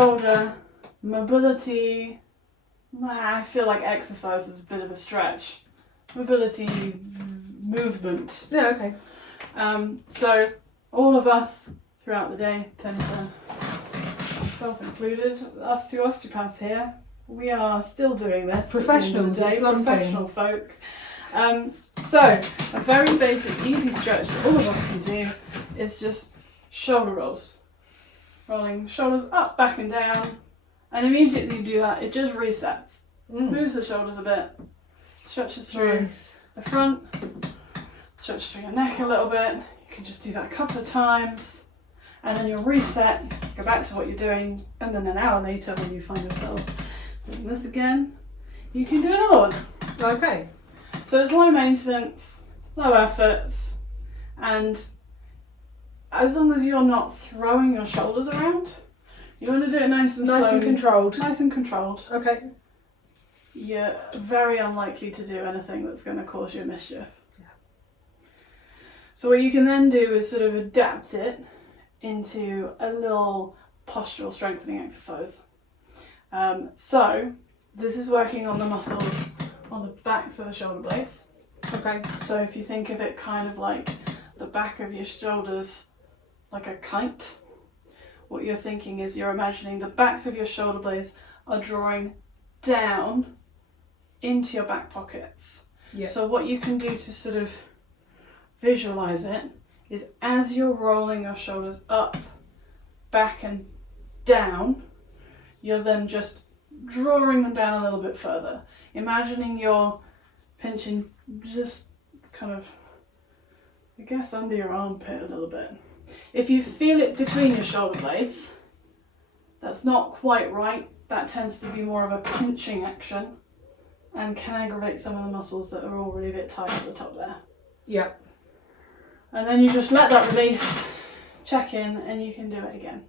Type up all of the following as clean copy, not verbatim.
shoulder mobility. I feel like exercise is a bit of a stretch. Mobility, movement. Yeah, okay. So all of us throughout the day tend to, myself included, us two osteopaths here, we are still doing this. Professionals, it's not professional folk. So a very basic, easy stretch that all of us can do is just shoulder rolls. Rolling shoulders up, back and down, and immediately you do that, it just resets. Moves the shoulders a bit, stretches through the front, stretches through your neck a little bit. You can just do that a couple of times, and then you'll reset, go back to what you're doing, and then an hour later when you find yourself doing this again, you can do another one. Okay. So it's low maintenance, low efforts, and as long as you're not throwing your shoulders around, you want to do it nice and Nice slowly. and controlled. Nice and controlled. Okay. You're very unlikely to do anything that's going to cause you mischief. Yeah. So what you can then do is sort of adapt it into a little postural strengthening exercise. So this is working on the muscles on the backs of the shoulder blades. Okay. So if you think of it kind of like the back of your shoulders like a kite, what you're thinking is you're imagining the backs of your shoulder blades are drawing down into your back pockets. Yeah. So what you can do to sort of visualize it is as you're rolling your shoulders up, back and down, you're then just drawing them down a little bit further. Imagining you're pinching just kind of, I guess, under your armpit a little bit. If you feel it between your shoulder blades, that's not quite right. That tends to be more of a pinching action and can aggravate some of the muscles that are already a bit tight at the top there. Yeah. And then you just let that release, check in, and you can do it again.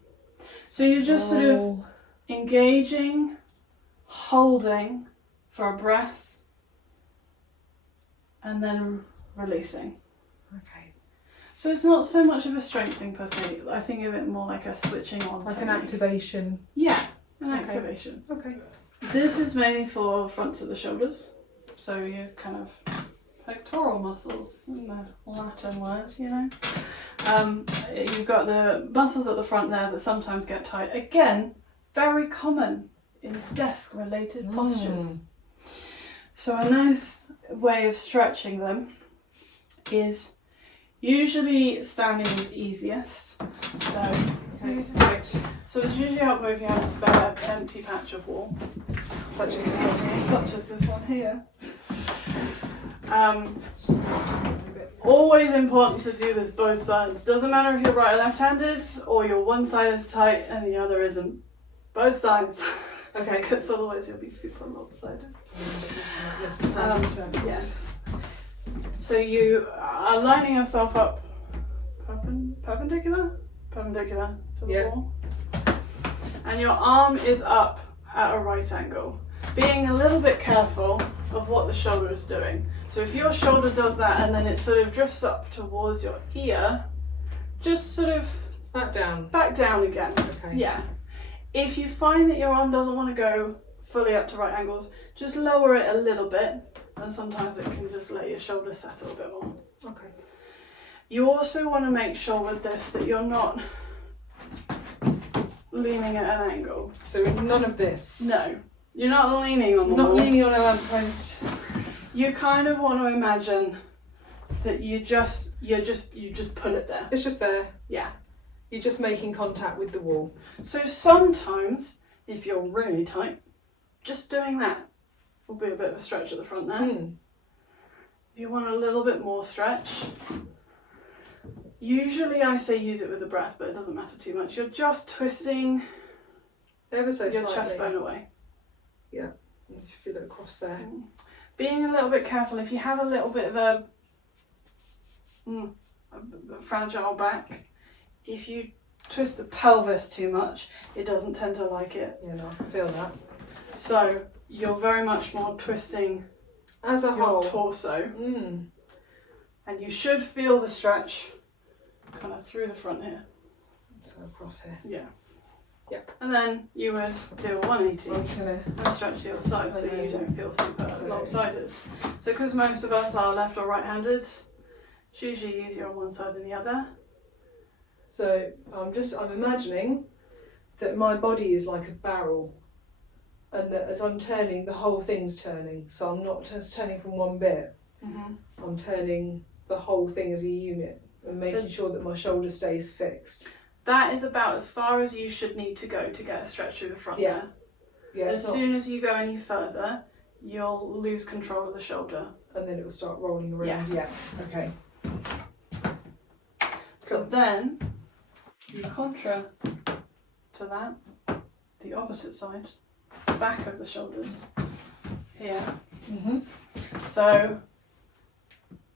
So you're just sort of engaging, holding for a breath, and then releasing. Okay. So it's not so much of a strengthening per se. I think of it more like a switching on. Like technique. an activation. Yeah, an Okay. activation. Okay. This is mainly for fronts of the shoulders. So your kind of pectoral muscles, in the Latin word, you know. You've got the muscles at the front there that sometimes get tight. Again, very common in desk-related postures. So a nice way of stretching them is usually standing is easiest. So, Right. so it's usually helpful if you have a spare empty patch of wall. Such as this one. Such as this one here. Always important to do this both sides. Doesn't matter if you're right or left-handed or your one side is tight and the other isn't. Both sides. Okay. Because otherwise you'll be super lopsided. Yes. So you are lining yourself up perpendicular to the wall. And your arm is up at a right angle. Being a little bit careful of what the shoulder is doing. So if your shoulder does that and then it sort of drifts up towards your ear, just sort of back down again. Okay. Yeah. If you find that your arm doesn't want to go fully up to right angles, just lower it a little bit, and sometimes it can just let your shoulders settle a bit more. Okay. You also want to make sure with this that you're not leaning at an angle. So none of this. No, you're not leaning on the wall. Not leaning on a lamppost. You kind of want to imagine that you just put it there. It's just there. Yeah. You're just making contact with the wall. So sometimes, if you're really tight, just doing that will be a bit of a stretch at the front there. If you want a little bit more stretch, usually I say use it with the breath, but it doesn't matter too much. You're just twisting Ever so your slightly. chest bone away. Yeah. You feel it across there. Being a little bit careful, if you have a little bit of a fragile back, if you twist the pelvis too much, it doesn't tend to like it. Yeah, no, I can feel that. So you're very much more twisting As a your whole. torso. And you should feel the stretch kind of through the front here. So across here. Yeah. Yeah. And then you would do a 180 I'm just gonna. and stretch the other side so you don't feel super So- lopsided. So because most of us are left or right-handed, it's usually easier on one side than the other. So I'm imagining that my body is like a barrel, and that as I'm turning, the whole thing's turning. So I'm not just turning from one bit. Mm-hmm. I'm turning the whole thing as a unit and making sure that my shoulder stays fixed. That is about as far as you should need to go to get a stretch through the front there. Yeah. As soon as you go any further, you'll lose control of the shoulder. And then it will start rolling around. Yeah. Okay. So then, in contra to that, the opposite side, back of the shoulders, here. Mhm. So,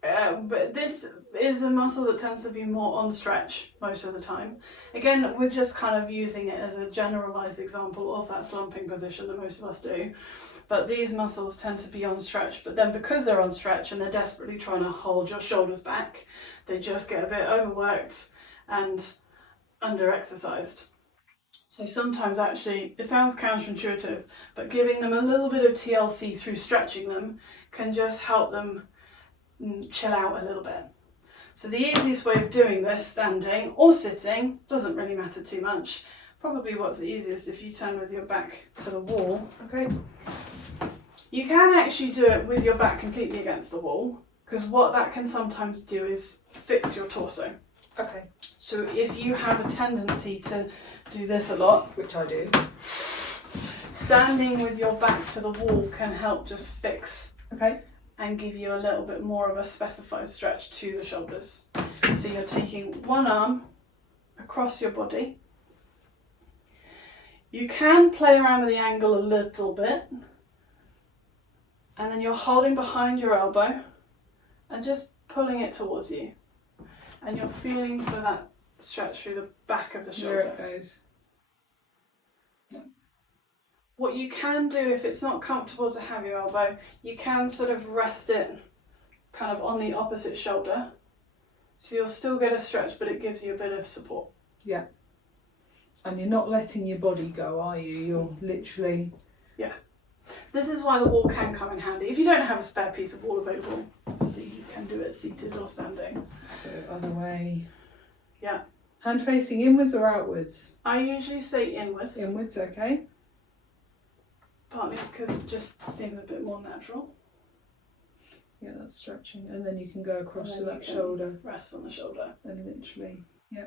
but this is a muscle that tends to be more on stretch most of the time. Again, we're just kind of using it as a generalized example of that slumping position that most of us do. But these muscles tend to be on stretch, but then because they're on stretch and they're desperately trying to hold your shoulders back, they just get a bit overworked and under-exercised. So sometimes actually, it sounds counterintuitive, but giving them a little bit of TLC through stretching them can just help them chill out a little bit. So the easiest way of doing this, standing or sitting, doesn't really matter too much. Probably what's the easiest if you turn with your back to the wall. Okay. You can actually do it with your back completely against the wall, because what that can sometimes do is fix your torso. Okay. So if you have a tendency to do this a lot, Which I do. standing with your back to the wall can help just fix Okay. and give you a little bit more of a specified stretch to the shoulders. So you're taking one arm across your body. You can play around with the angle a little bit, and then you're holding behind your elbow and just pulling it towards you. And you're feeling for that stretch through the back of the shoulder. There it goes. What you can do if it's not comfortable to have your elbow, you can sort of rest it kind of on the opposite shoulder. So you'll still get a stretch, but it gives you a bit of support. Yeah. And you're not letting your body go, are you? You're literally... This is why the wall can come in handy. If you don't have a spare piece of wall available, so you can do it seated or standing. So, other way. Yeah. Hand facing inwards or outwards? I usually say inwards, Inwards, okay. partly because it just seems a bit more natural. Yeah, that's stretching. And then you can go across to And then that you can shoulder Rest on the shoulder. and literally, yeah.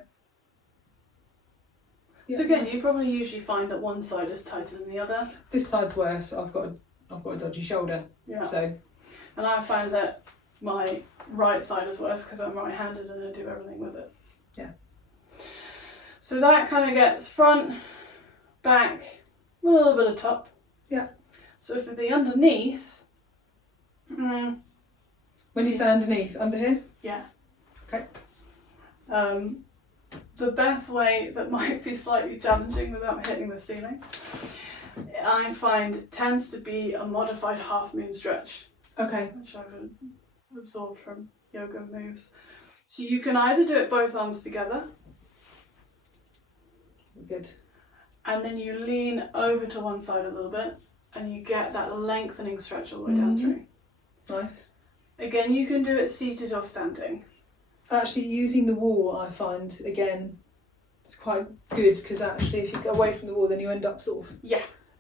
So again, you probably usually find that one side is tighter than the other. This side's worse. I've got a dodgy shoulder. Yeah. So And I find that my right side is worse because I'm right-handed and I do everything with it. Yeah. So that kind of gets front, back, a little bit of top. Yeah. So for the underneath, when you say underneath, under here? yeah. Okay. The best way that might be slightly challenging without hitting the ceiling, I find tends to be a modified half moon stretch, Okay. which I've absorbed from yoga moves. So you can either do it both arms together, Good. and then you lean over to one side a little bit, and you get that lengthening stretch all the way down through. Nice. Again, you can do it seated or standing. Actually, using the wall, I find, again, it's quite good because actually if you go away from the wall, then you end up sort of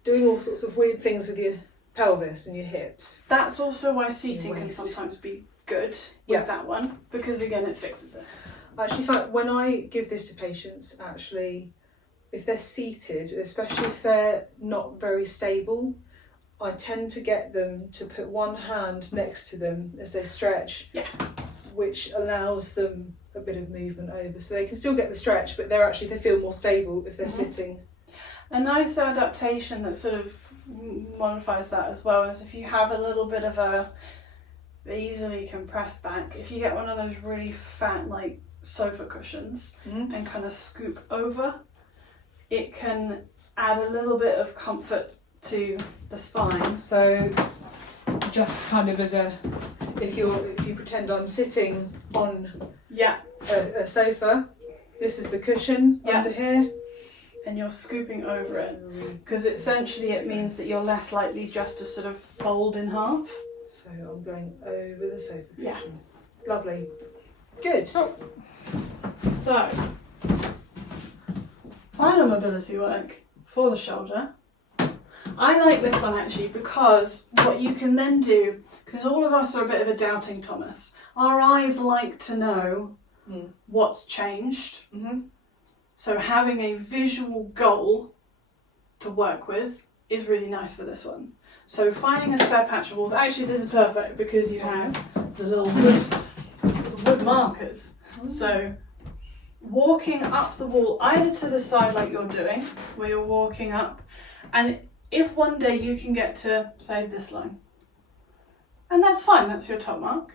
doing all sorts of weird things with your pelvis and your hips. That's also why seating Your can waist. sometimes be good with Yeah. that one, because again, it fixes it. I actually find when I give this to patients, actually, if they're seated, especially if they're not very stable, I tend to get them to put one hand next to them as they stretch, which allows them a bit of movement over. So they can still get the stretch, but they feel more stable if they're sitting. A nice adaptation that sort of modifies that as well is if you have a little bit of a easily compressed back, if you get one of those really fat like sofa cushions and kind of scoop over, it can add a little bit of comfort to the spine. So just kind of as if you pretend I'm sitting on a sofa, this is the cushion under here. and you're scooping over it, because essentially it means that you're less likely just to sort of fold in half. So I'm going over the sofa cushion. Yeah. Lovely. Good. Oh. So, final mobility work for the shoulder. I like this one actually because what you can then do, because all of us are a bit of a doubting Thomas, our eyes like to know what's changed. Mm-hmm. So having a visual goal to work with is really nice for this one. So finding a spare patch of walls, actually this is perfect because you have the little wood markers. So walking up the wall, either to the side like you're doing, where you're walking up, and if one day you can get to, say, this line, and that's fine, that's your top mark,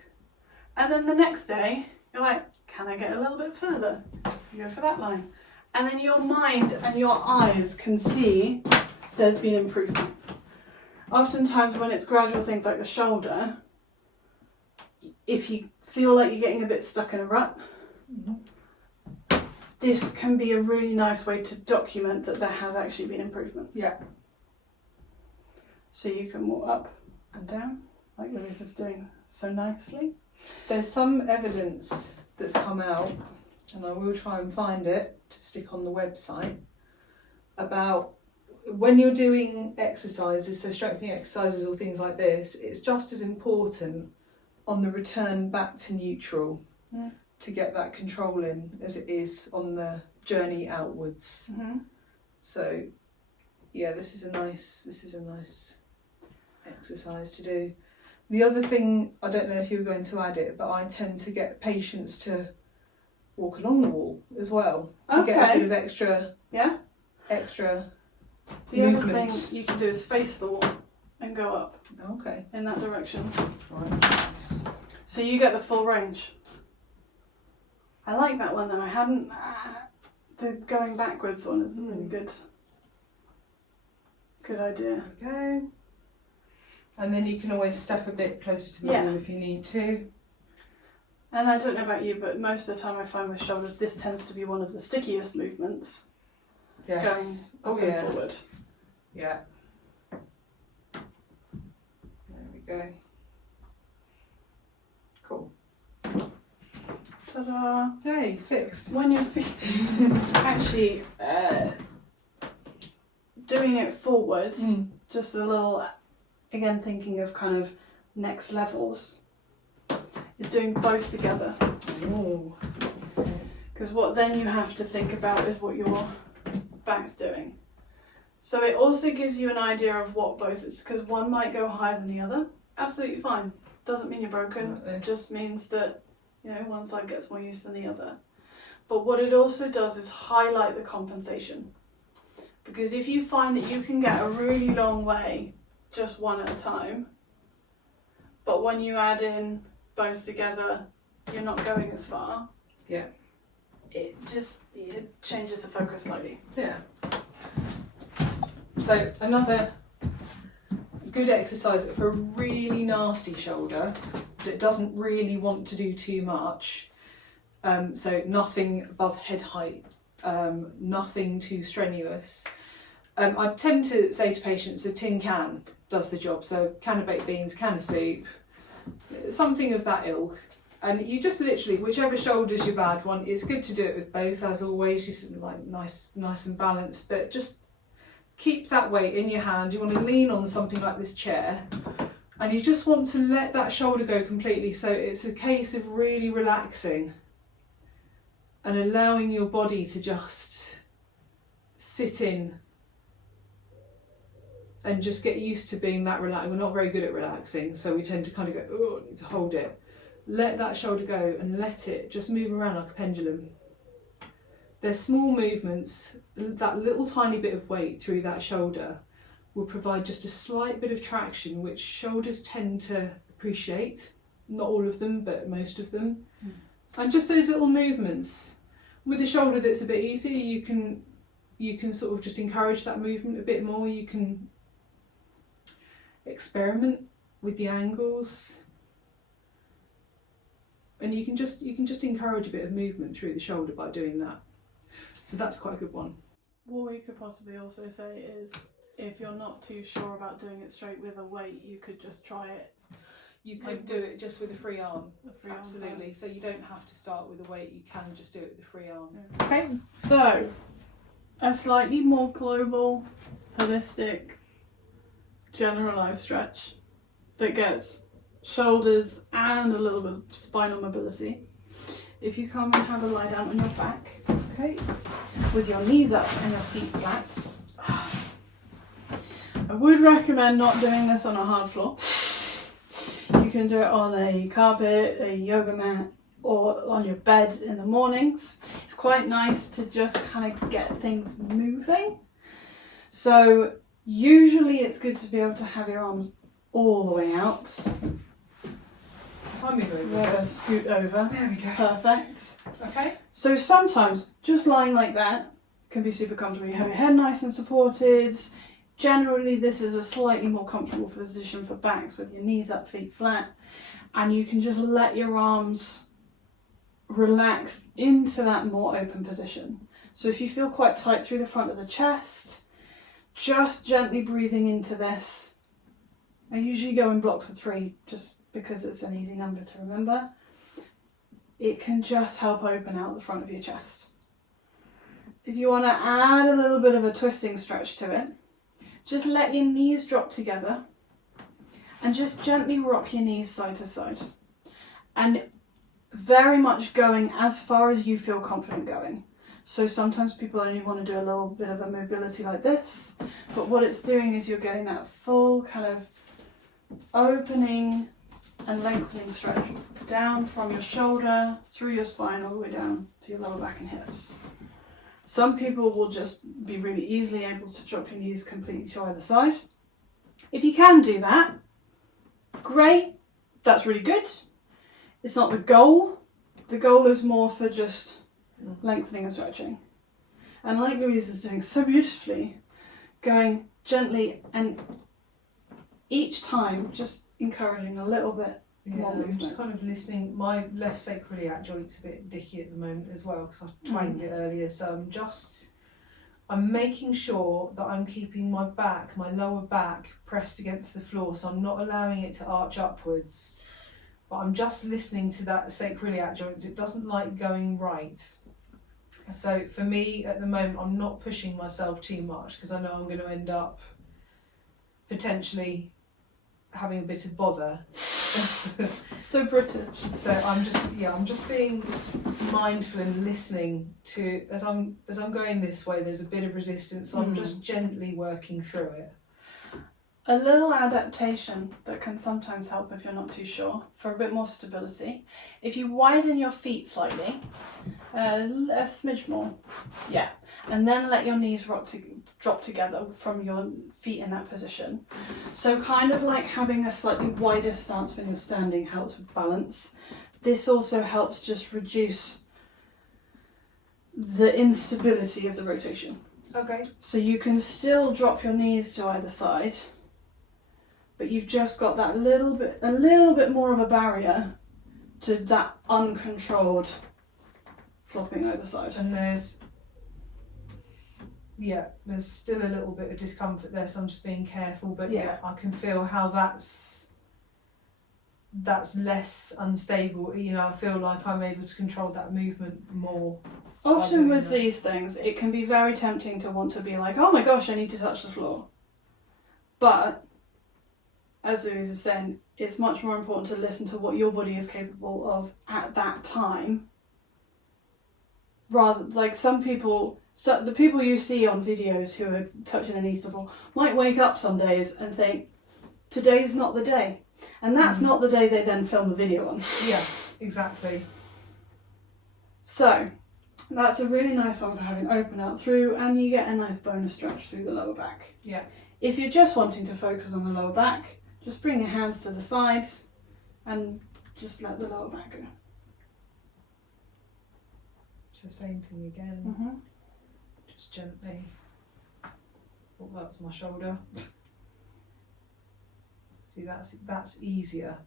and then the next day, you're like, can I get a little bit further? You go for that line. And then your mind and your eyes can see there's been improvement. Oftentimes when it's gradual things like the shoulder, if you feel like you're getting a bit stuck in a rut, this can be a really nice way to document that there has actually been improvement. Yeah. So you can walk up and down, like Louise is doing so nicely. There's some evidence that's come out, and I will try and find it to stick on the website, about when you're doing exercises, so strengthening exercises or things like this, it's just as important on the return back to neutral to get that control in as it is on the journey outwards. Mm-hmm. So yeah, this is a nice exercise to do. The other thing, I don't know if you were going to add it, but I tend to get patients to walk along the wall as well to get a bit of extra The movement. other thing you can do is face the wall and go up in that direction. Right. So you get the full range. I like that one though. I hadn't. The going backwards one is a really good idea. Okay. And then you can always step a bit closer to the wall if you need to. And I don't know about you, but most of the time I find with shoulders, this tends to be one of the stickiest movements. Yes. Going up and forward. Yeah. There we go. Cool. Ta-da! Hey, fixed. When you're actually doing it forwards, just a little, again thinking of kind of next levels, is doing both together. Because what then you have to think about is what your back's doing. So it also gives you an idea of what both is, because one might go higher than the other. Absolutely fine. Doesn't mean you're broken. It just means that, you know, one side gets more use than the other. But what it also does is highlight the compensation. Because if you find that you can get a really long way just one at a time, but when you add in both together, you're not going as far. Yeah. It changes the focus slightly. Yeah. So another good exercise for a really nasty shoulder that doesn't really want to do too much. So nothing above head height, nothing too strenuous. I tend to say to patients a tin can does the job. So can of baked beans, can of soup, something of that ilk. And you just literally, whichever shoulder's your bad one, it's good to do it with both as always, just like nice and balanced, but just keep that weight in your hand. You want to lean on something like this chair and you just want to let that shoulder go completely. So it's a case of really relaxing and allowing your body to just sit in and just get used to being that relaxed. We're not very good at relaxing, so we tend to kind of go, oh, I need to hold it. Let that shoulder go and let it just move around like a pendulum. They're small movements. That little tiny bit of weight through that shoulder will provide just a slight bit of traction, which shoulders tend to appreciate. Not all of them, but most of them. And just those little movements. With a shoulder that's a bit easier, you can sort of just encourage that movement a bit more. You can experiment with the angles. And you can just encourage a bit of movement through the shoulder by doing that. So that's quite a good one. What we could possibly also say is, if you're not too sure about doing it straight with a weight, you could just try it. You could Like do it just with a free arm. A free arm Absolutely. first. So you don't have to start with a weight. You can just do it with a free arm. Yeah. Okay, so a slightly more global, holistic, generalized stretch that gets shoulders and a little bit of spinal mobility. If you come and have a lie down on your back, okay, with your knees up and your feet flat. I would recommend not doing this on a hard floor. You can do it on a carpet, a yoga mat, or on your bed in the mornings. It's quite nice to just kind of get things moving. So usually it's good to be able to have your arms all the way out. I'm going We're going to scoot over. There we go. Perfect. Okay. So sometimes just lying like that can be super comfortable. You have your head nice and supported. Generally this is a slightly more comfortable position for backs with your knees up, feet flat. And you can just let your arms relax into that more open position. So if you feel quite tight through the front of the chest, just gently breathing into this. I usually go in blocks of 3 just because it's an easy number to remember. It can just help open out the front of your chest. If you want to add a little bit of a twisting stretch to it, just let your knees drop together and just gently rock your knees side to side. And very much going as far as you feel confident going. So sometimes people only want to do a little bit of a mobility like this, but what it's doing is you're getting that full kind of opening and lengthening stretch down from your shoulder, through your spine, all the way down to your lower back and hips. Some people will just be really easily able to drop your knees completely to either side. If you can do that, great, that's really good. It's not the goal. The goal is more for just lengthening and stretching. And like Louise is doing so beautifully, going gently and each time just encouraging a little bit more I'm movement. just kind of listening. My left sacroiliac joint's a bit dicky at the moment as well because I twanged it earlier. So I'm making sure that I'm keeping my back, my lower back, pressed against the floor. So I'm not allowing it to arch upwards. But I'm just listening to that sacroiliac joint. It doesn't like going right. So for me at the moment, I'm not pushing myself too much because I know I'm going to end up potentially having a bit of bother. So British. So I'm just being mindful and listening to as I'm going this way. There's a bit of resistance, so I'm just gently working through it. A little adaptation that can sometimes help if you're not too sure, for a bit more stability. If you widen your feet slightly, a smidge more, yeah, and then let your knees drop together from your feet in that position. So kind of like having a slightly wider stance when you're standing helps with balance. This also helps just reduce the instability of the rotation. Okay. So you can still drop your knees to either side, but you've just got that a little bit more of a barrier to that uncontrolled flopping either side. And there's still a little bit of discomfort there, so I'm just being careful. But yeah I can feel how that's less unstable. You know, I feel like I'm able to control that movement more. Often with these things, it can be very tempting to want to be like, oh my gosh, I need to touch the floor. But as Louise is saying, it's much more important to listen to what your body is capable of at that time. Rather, like the people you see on videos who are touching their knees to the floor might wake up some days and think, today's not the day. And that's not the day they then film the video on. Yeah, exactly. So, that's a really nice one for having open out through, and you get a nice bonus stretch through the lower back. Yeah. If you're just wanting to focus on the lower back, just bring your hands to the sides and just let the lower back go. It's the same thing again. Mm-hmm. Just gently. Oh, that's my shoulder. See, that's easier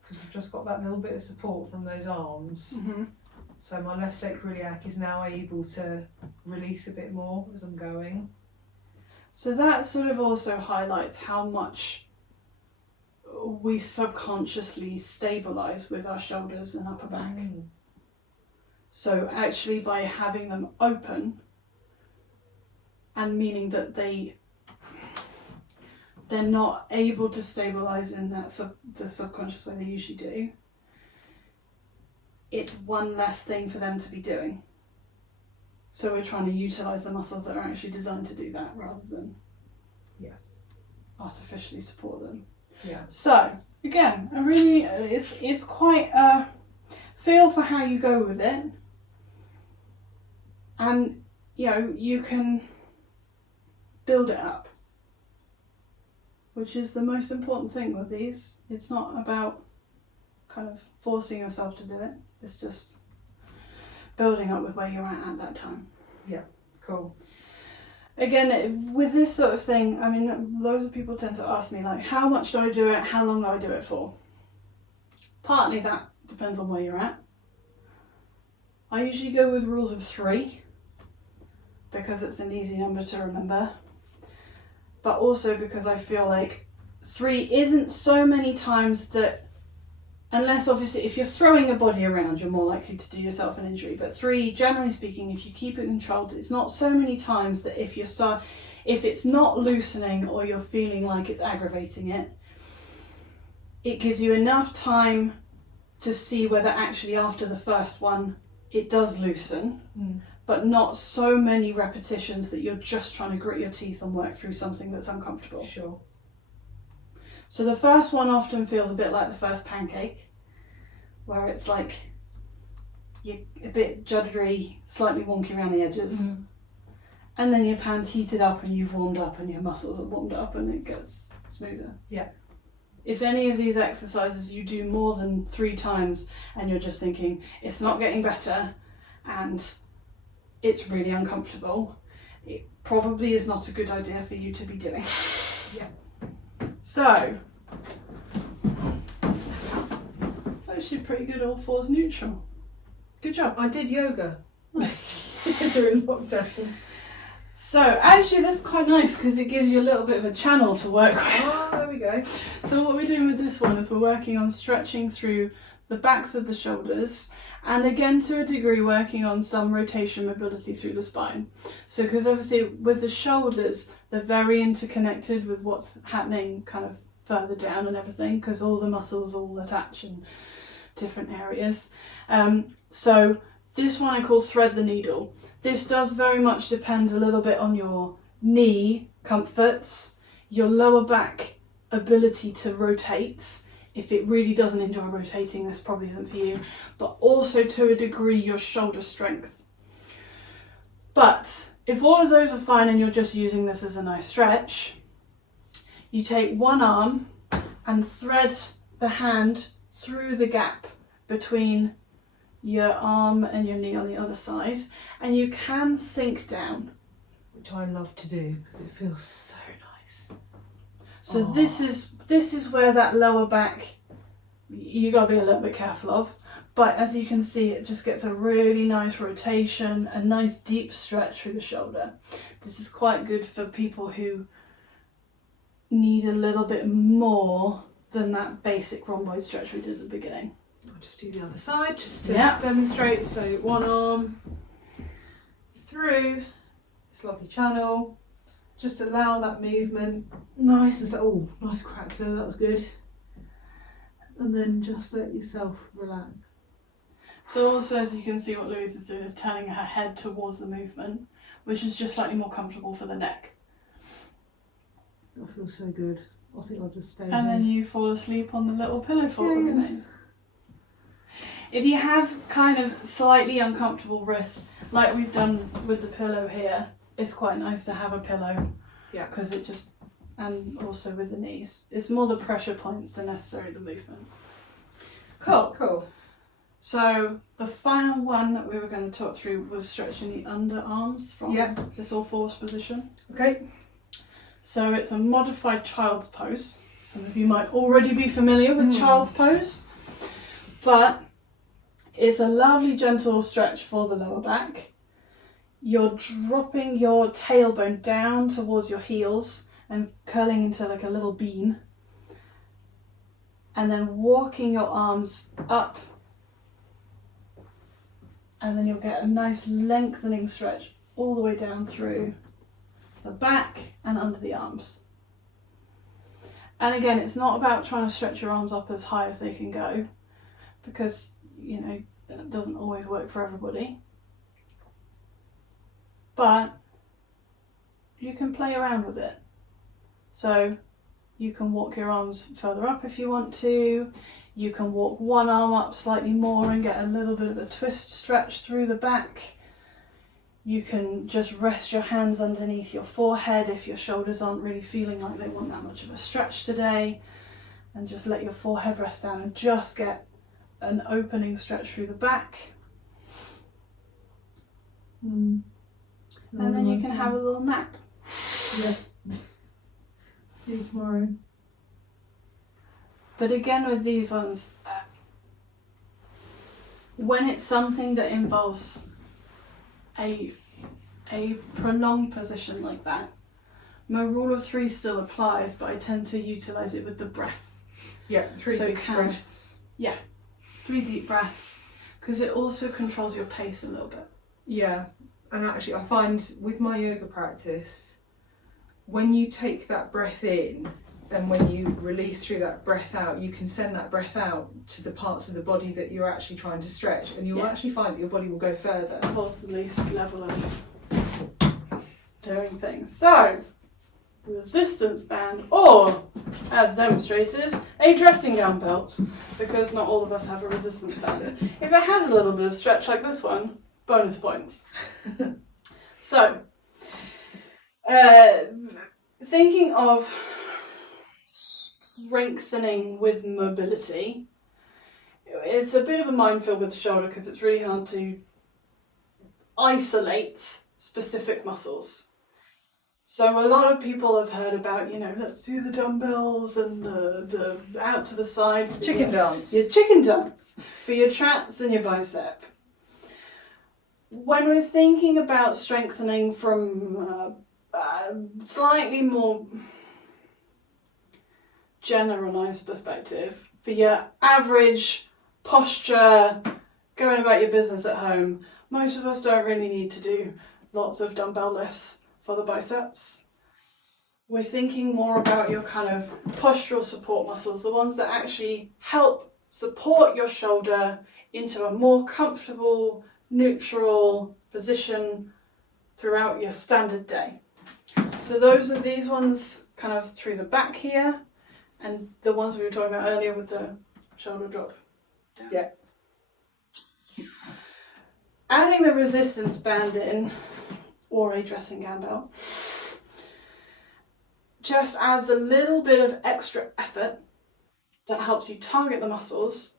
because I've just got that little bit of support from those arms. Mm-hmm. So my left sacroiliac is now able to release a bit more as I'm going. So that sort of also highlights how much we subconsciously stabilise with our shoulders and upper back. So actually by having them open, and meaning that they're not able to stabilise in that the subconscious way they usually do, it's one less thing for them to be doing. So we're trying to utilise the muscles that are actually designed to do that rather than artificially support them. Yeah. So again, it's quite a feel for how you go with it, and you can build it up, which is the most important thing with these. It's not about kind of forcing yourself to do it. It's just building up with where you're at that time. Yeah, cool. Again, with this sort of thing, I mean, loads of people tend to ask me, like, how much do I do it? How long do I do it for? Partly that depends on where you're at. I usually go with rules of 3 because it's an easy number to remember. But also because I feel like 3 isn't so many times that, unless obviously if you're throwing your body around, you're more likely to do yourself an injury. But 3, generally speaking, if you keep it controlled, it's not so many times that if it's not loosening or you're feeling like it's aggravating it, it gives you enough time to see whether actually after the first one it does loosen. But not so many repetitions that you're just trying to grit your teeth and work through something that's uncomfortable. Sure. So the first one often feels a bit like the first pancake, where it's like you're a bit juddery, slightly wonky around the edges. And then your pan's heated up and you've warmed up and your muscles are warmed up and it gets smoother. Yeah. If any of these exercises you do more than 3 times and you're just thinking, it's not getting better and it's really uncomfortable, it probably is not a good idea for you to be doing. Yeah. So, it's actually pretty good all fours neutral. Good job. I did yoga Nice. during lockdown. So, actually that's quite nice because it gives you a little bit of a channel to work with. Oh, there we go. So what we're doing with this one is we're working on stretching through the backs of the shoulders, and again to a degree working on some rotation mobility through the spine. So because obviously with the shoulders they're very interconnected with what's happening kind of further down and everything, because all the muscles all attach in different areas. So this one I call thread the needle. This does very much depend a little bit on your knee comforts, your lower back ability to rotate. If it really doesn't enjoy rotating, this probably isn't for you, but also to a degree your shoulder strength. But if all of those are fine and you're just using this as a nice stretch, you take one arm and thread the hand through the gap between your arm and your knee on the other side, and you can sink down. Which I love to do because it feels so nice. So this is where that lower back, you got to be a little bit careful of. But as you can see, it just gets a really nice rotation, a nice deep stretch through the shoulder. This is quite good for people who need a little bit more than that basic rhomboid stretch we did at the beginning. I'll just do the other side just to Yeah. demonstrate. So one arm through this lovely channel. Just allow that movement. Nice and so, oh, nice crack there, that was good. And then just let yourself relax. So also, as you can see, what Louise is doing is turning her head towards the movement, which is just slightly more comfortable for the neck. That feels so good. I think I'll just stay And here. then you fall asleep on the little pillow fort that we Yeah. made. If you have kind of slightly uncomfortable wrists, like we've done with the pillow here, it's quite nice to have a pillow. Yeah. Because it just, and also with the knees, it's more the pressure points than necessarily the movement. Cool. Cool. So the final one that we were going to talk through was stretching the underarms from this all fours position. Okay. So it's a modified child's pose. Some of you might already be familiar with child's pose, but It's a lovely gentle stretch for the lower back. You're dropping your tailbone down towards your heels and curling into like a little bean. And then walking your arms up. And then you'll get a nice lengthening stretch all the way down through the back and under the arms. And again, it's not about trying to stretch your arms up as high as they can go, because, you know, that doesn't always work for everybody. But you can play around with it. So you can walk your arms further up if you want to. You can walk one arm up slightly more and get a little bit of a twist stretch through the back. You can just rest your hands underneath your forehead if your shoulders aren't really feeling like they want that much of a stretch today. And just let your forehead rest down and just get an opening stretch through the back. And then you can have a little nap. Yeah. See you tomorrow. But again, with these ones, when it's something that involves a prolonged position like that, my rule of 3 still applies, but I tend to utilise it with the breath. Yeah, 3 big breaths. Yeah, 3 deep breaths, because it also controls your pace a little bit. Yeah, and actually I find with my yoga practice, when you take that breath in and when you release through that breath out, you can send that breath out to the parts of the body that you're actually trying to stretch, and you'll actually find that your body will go further. What's the least level of doing things? So, resistance band, or, as demonstrated, a dressing gown belt, because not all of us have a resistance band. If it has a little bit of stretch like this one, bonus points. So, thinking of strengthening with mobility, it's a bit of a minefield with the shoulder because it's really hard to isolate specific muscles. So a lot of people have heard about, you know, let's do the dumbbells and the out to the side. Chicken dance. Your chicken dance for your traps and your bicep. When we're thinking about strengthening from slightly more generalised perspective, for your average posture, going about your business at home, most of us don't really need to do lots of dumbbell lifts for the biceps. We're thinking more about your kind of postural support muscles, the ones that actually help support your shoulder into a more comfortable, neutral position throughout your standard day. So those are these ones kind of through the back here, and the ones we were talking about earlier with the shoulder drop down. Yeah. Adding the resistance band in, or a dressing gown belt, just adds a little bit of extra effort that helps you target the muscles,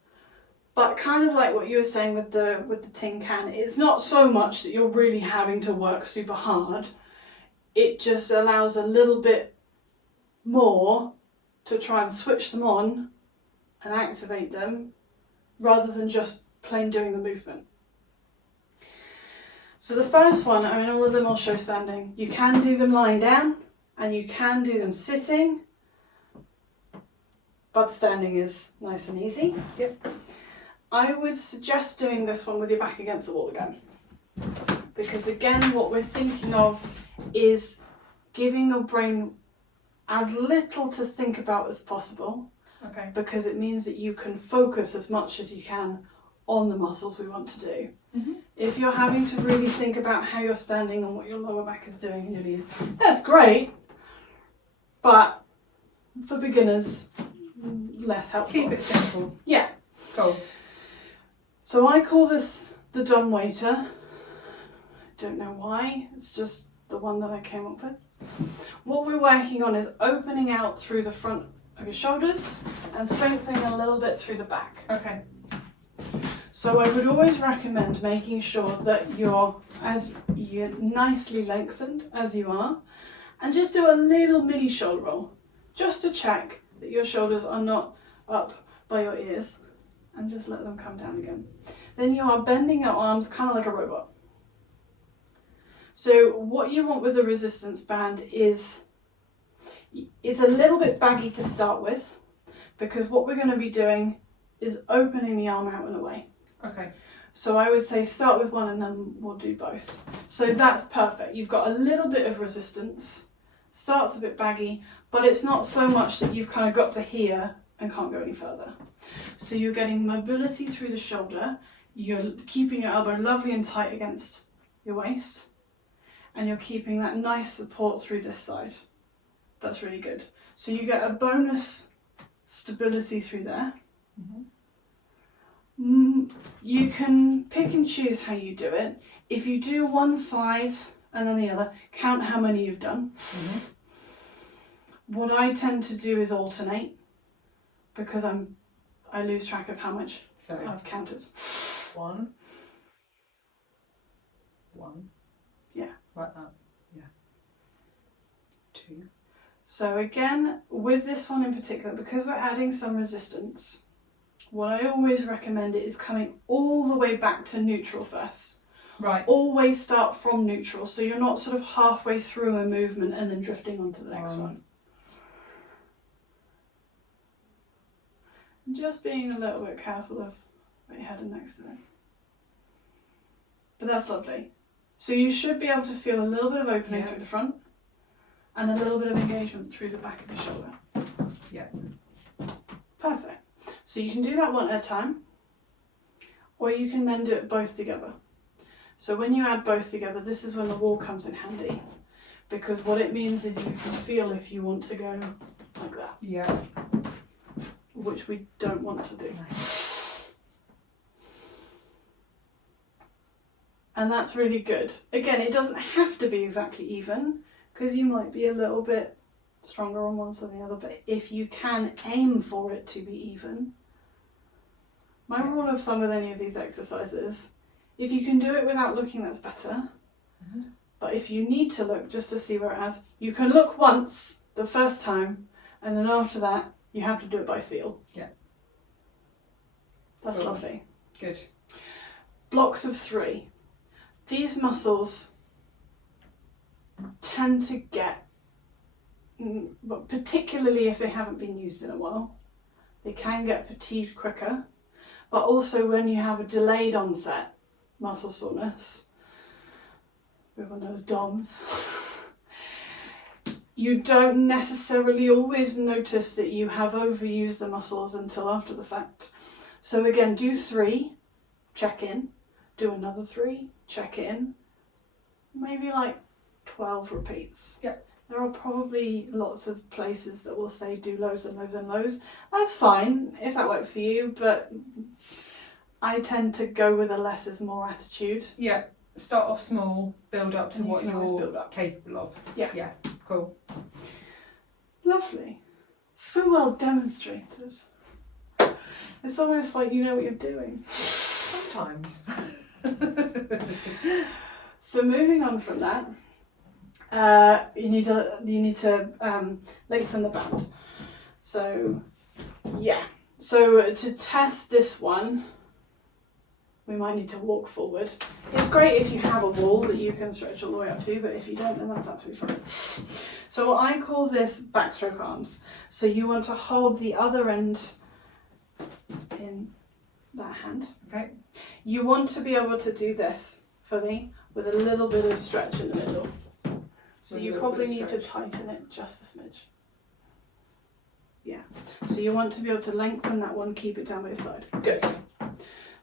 but kind of like what you were saying with the tin can, it's not so much that you're really having to work super hard, it just allows a little bit more to try and switch them on and activate them, rather than just plain doing the movement. So the first one, I mean, all of them will show standing. You can do them lying down, and you can do them sitting, but standing is nice and easy. Yep. I would suggest doing this one with your back against the wall again, because again, what we're thinking of is giving your brain as little to think about as possible. Okay. Because it means that you can focus as much as you can on the muscles we want to do. Mm-hmm. If you're having to really think about how you're standing and what your lower back is doing and your knees, that's great, but for beginners, less helpful. Keep it simple. Yeah. Cool. So I call this the dumb waiter. Don't know why, it's just the one that I came up with. What we're working on is opening out through the front of your shoulders and strengthening a little bit through the back. Okay. So I would always recommend making sure that you're nicely lengthened as you are, and just do a little mini shoulder roll, just to check that your shoulders are not up by your ears and just let them come down again. Then you are bending your arms kind of like a robot. So what you want with the resistance band is, it's a little bit baggy to start with, because what we're going to be doing is opening the arm out and away. Okay. So I would say start with one and then we'll do both. So that's perfect. You've got a little bit of resistance, starts a bit baggy, but it's not so much that you've kind of got to here and can't go any further. So you're getting mobility through the shoulder, you're keeping your elbow lovely and tight against your waist, and you're keeping that nice support through this side. That's really good. So you get a bonus stability through there. You can pick and choose how you do it. If you do one side and then the other, count how many you've done. What I tend to do is alternate, because I lose track of how much I've counted. 1. Yeah. Like that. Yeah. 2. So again, with this one in particular, because we're adding some resistance, what I always recommend is coming all the way back to neutral first. Right. Always start from neutral, so you're not sort of halfway through a movement and then drifting onto the next one. Just being a little bit careful of what you're heading next to it. But that's lovely. So you should be able to feel a little bit of opening through the front and a little bit of engagement through the back of your shoulder. Yeah. Perfect. So you can do that one at a time, or you can then do it both together. So when you add both together, this is when the wall comes in handy, because what it means is you can feel if you want to go like that. Yeah. Which we don't want to do. And that's really good. Again, it doesn't have to be exactly even, because you might be a little bit stronger on one side than the other, but if you can aim for it to be even. My rule of thumb with any of these exercises, if you can do it without looking, that's better. But if you need to look just to see where it has, you can look once the first time, and then after that you have to do it by feel. Yeah. That's lovely. Good. Blocks of 3. These muscles tend to get, but particularly if they haven't been used in a while, they can get fatigued quicker. But also when you have a delayed onset muscle soreness, everyone knows DOMS, you don't necessarily always notice that you have overused the muscles until after the fact. So again, do 3, check in, do another 3, check in, maybe like 12 repeats. Yep. There are probably lots of places that will say do loads and loads and loads. That's fine if that works for you, but I tend to go with a less is more attitude. Yeah. Start off small, build up to And you what can always you're build up. capable of. Yeah. Yeah. Cool. Lovely. So well demonstrated. It's almost like you know what you're doing. Sometimes. So moving on from that, you need to lengthen the band. So yeah. So to test this one, we might need to walk forward. It's great if you have a wall that you can stretch all the way up to, but if you don't, then that's absolutely fine. So I call this backstroke arms. So you want to hold the other end in that hand. Okay. You want to be able to do this fully with a little bit of stretch in the middle. So With a you little probably bit of need to stretch. tighten it just a smidge. Yeah. So you want to be able to lengthen that one, keep it down by your side. Good.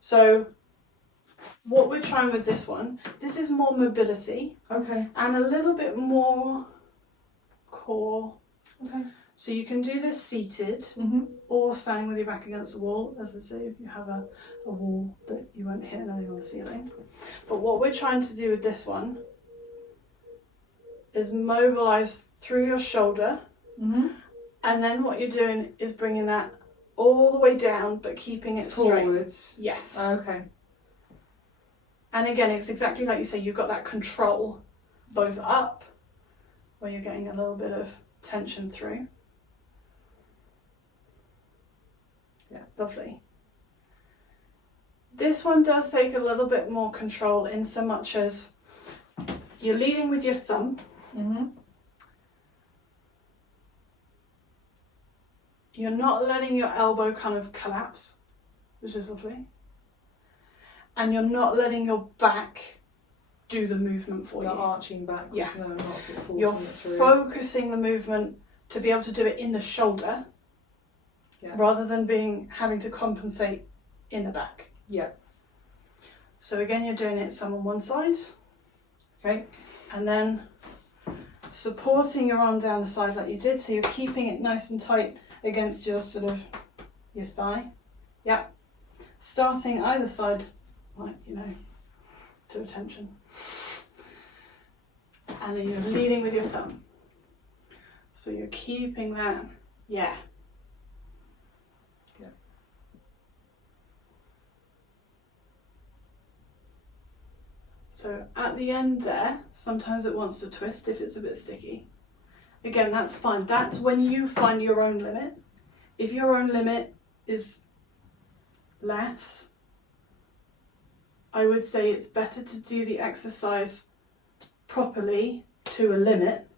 So what we're trying with this one, this is more mobility Okay. and a little bit more core. Okay. So you can do this seated or standing with your back against the wall, as I say, if you have a wall that you won't hit anything on the ceiling. But what we're trying to do with this one is mobilise through your shoulder, and then what you're doing is bringing that all the way down but keeping it straight. Forwards. Yes. Okay. And again, it's exactly like you say, you've got that control both up, where you're getting a little bit of tension through. Yeah, lovely. This one does take a little bit more control in so much as you're leading with your thumb. Mm-hmm. You're not letting your elbow kind of collapse, which is lovely. And you're not letting your back do the movement for you. You're arching backwards. Yeah. No, not sort of forcing You're it through. focusing the movement to be able to do it in the shoulder, Yeah. rather than having to compensate in the back. Yeah. So again, you're doing it some on one side. Okay. And then supporting your arm down the side like you did, so you're keeping it nice and tight against your your thigh. Yep. Starting either side, like, to attention. And then you're leading with your thumb. So you're keeping that, yeah. Yeah. So at the end there, sometimes it wants to twist if it's a bit sticky. Again, that's fine. That's when you find your own limit. If your own limit is less, I would say it's better to do the exercise properly to a limit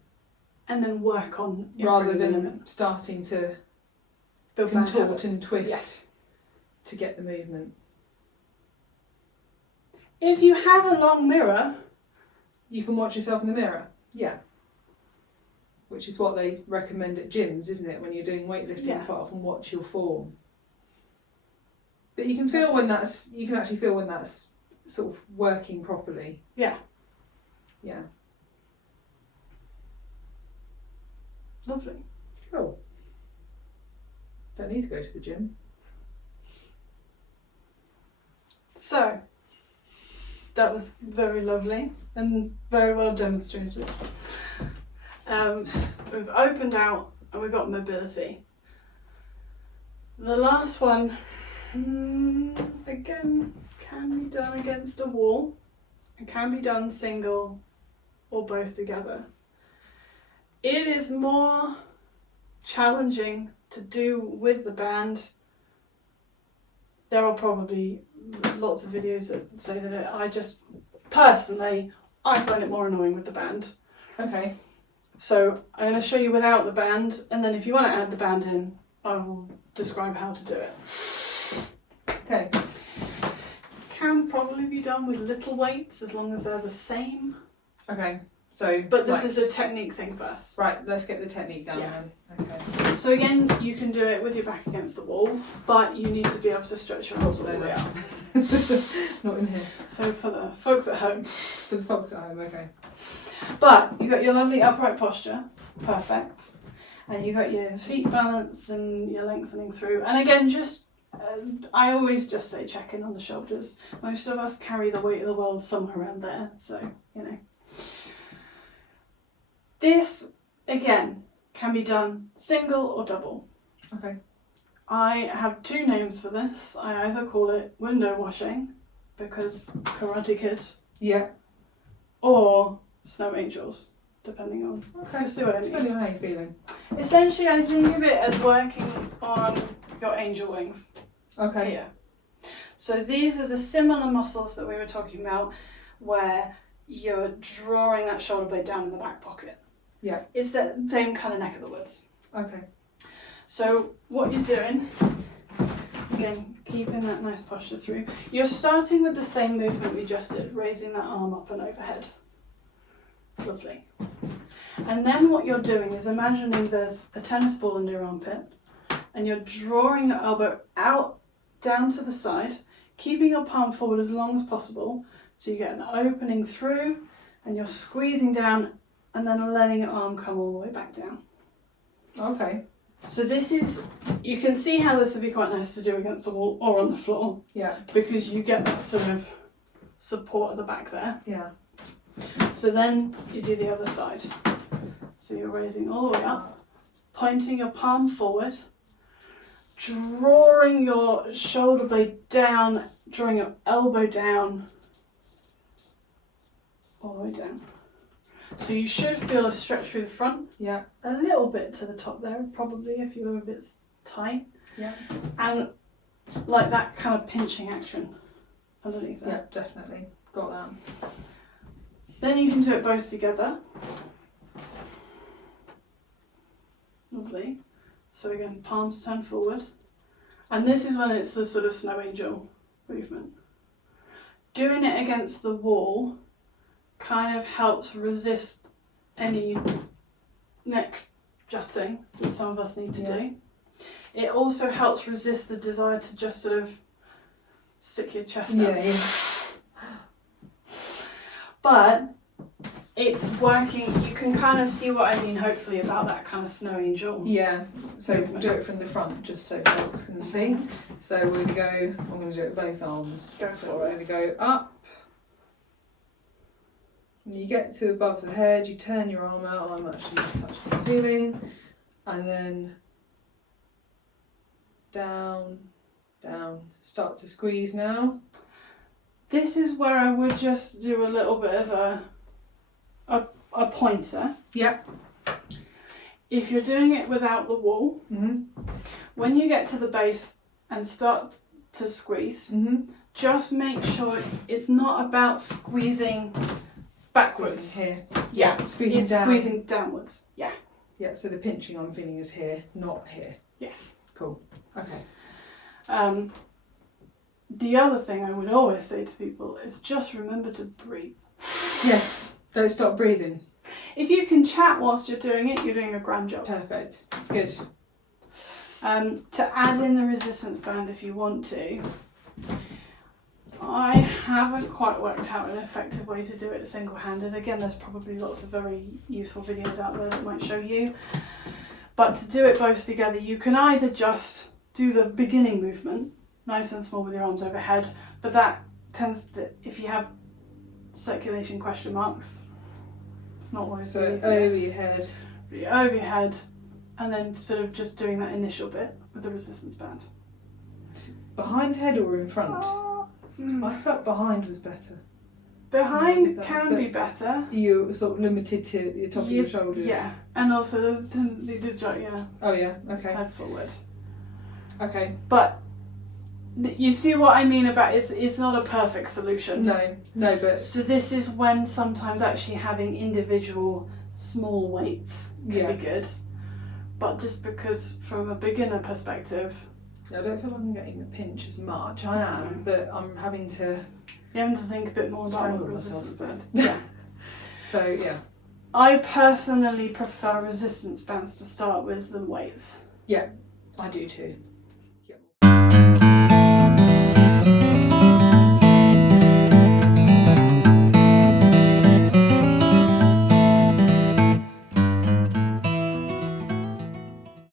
and then work on Rather improving the than limit. starting to Build bad contort habits. and twist Yes. to get the movement. If you have a long mirror, You can watch yourself in the mirror. Yeah. Which is what they recommend at gyms, isn't it? When you're doing weightlifting, Yeah. quite often watch your form. But you can feel when that's, you can actually feel when that's sort of working properly. yeah, Yeah. lovely. Cool. Don't need to go to the gym. So, that was very lovely and very well demonstrated. We've opened out and we've got mobility. The last one, again, can be done against a wall. It can be done single or both together. It is more challenging to do with the band. There are probably lots of videos that say that I just, personally, I find it more annoying with the band. Okay. So I'm going to show you without the band, and then if you want to add the band in, I will describe how to do it. Okay. Can probably be done with little weights as long as they're the same. Okay. So, But this right. is a technique thing first. Right, let's get the technique down Yeah. then. Okay. So again, you can do it with your back against the wall, but you need to be able to stretch your arms all the way out. Not in here. So for the folks at home. For the folks at home, okay. But you got your lovely upright posture, perfect. And you got your feet balanced and you're lengthening through. And again, I always just say check in on the shoulders. Most of us carry the weight of the world somewhere around there, so, This, again, can be done single or double. Okay. I have two names for this. I either call it window washing, because Karate Kid, Yeah. or snow angels, depending on. Okay. You see what I mean? Depending on how you're feeling. Essentially, I think of it as working on your angel wings. Okay. Here. So these are the similar muscles that we were talking about, where you're drawing that shoulder blade down in the back pocket. Yeah. It's that same kind of neck of the woods. Okay. So what you're doing, again, keeping that nice posture through, you're starting with the same movement we just did, raising that arm up and overhead. Lovely. And then what you're doing is imagining there's a tennis ball under your armpit, and you're drawing your elbow out, down to the side, keeping your palm forward as long as possible, so you get an opening through, and you're squeezing down, and then letting your arm come all the way back down. Okay. So this is, you can see how this would be quite nice to do against a wall or on the floor, Yeah. because you get that sort of support at the back there. Yeah. So then you do the other side. So you're raising all the way up, pointing your palm forward, drawing your shoulder blade down, drawing your elbow down, all the way down. So you should feel a stretch through the front, Yeah. a little bit to the top there, probably if you were a bit tight. Yeah. And like that kind of pinching action. underneath it. Yeah, definitely. Got that. Then you can do it both together. Lovely. So again, palms turn forward. And this is when it's the sort of snow angel movement. Doing it against the wall kind of helps resist any neck jutting that some of us need to do. It also helps resist the desire to just sort of stick your chest out. But it's working. You can kind of see what I mean, hopefully, about that kind of snow angel. Yeah, so movement. do it from the front just so folks can see. So we're going to go, I'm going to do it with both arms. Go so for we're it. going to go up. When you get to above the head, you turn your arm out. I'm actually touching the ceiling. And then down, down. Start to squeeze now. This is where I would just do a little bit of a pointer. Yep. If you're doing it without the wall, when you get to the base and start to squeeze, just make sure it's not about squeezing backwards. Squeezing here. Yeah, Squeezing it's down. squeezing downwards. Yeah. Yeah, so the pinching I'm feeling is here, not here. Yeah. Cool. Okay. The other thing I would always say to people is just remember to breathe. Yes. Don't stop breathing. If you can chat whilst you're doing it, you're doing a grand job. Perfect. Good. To add in the resistance band if you want to, I haven't quite worked out an effective way to do it single-handed. Again, there's probably lots of very useful videos out there that might show you. But to do it both together, you can either just do the beginning movement, nice and small with your arms overhead, but that tends to, if you have circulation question marks, it's not always So the easiest. over your head. Over your head, and then sort of just doing that initial bit with the resistance band. Behind head or in front? I felt behind was better. Behind That- can but- be better. You're sort of limited to the top of your shoulders. Yeah, and also the joint, yeah, Oh yeah, okay. head forward. Okay. But you see what I mean about it's not a perfect solution. No, but So this is when sometimes actually having individual small weights can be good. But just because from a beginner perspective, I don't feel like I'm getting the pinch as much. I am, but I'm having to you have to think a bit more about strangle what myself resistance a bit. band. Yeah. So yeah. I personally prefer resistance bands to start with than weights. I do too.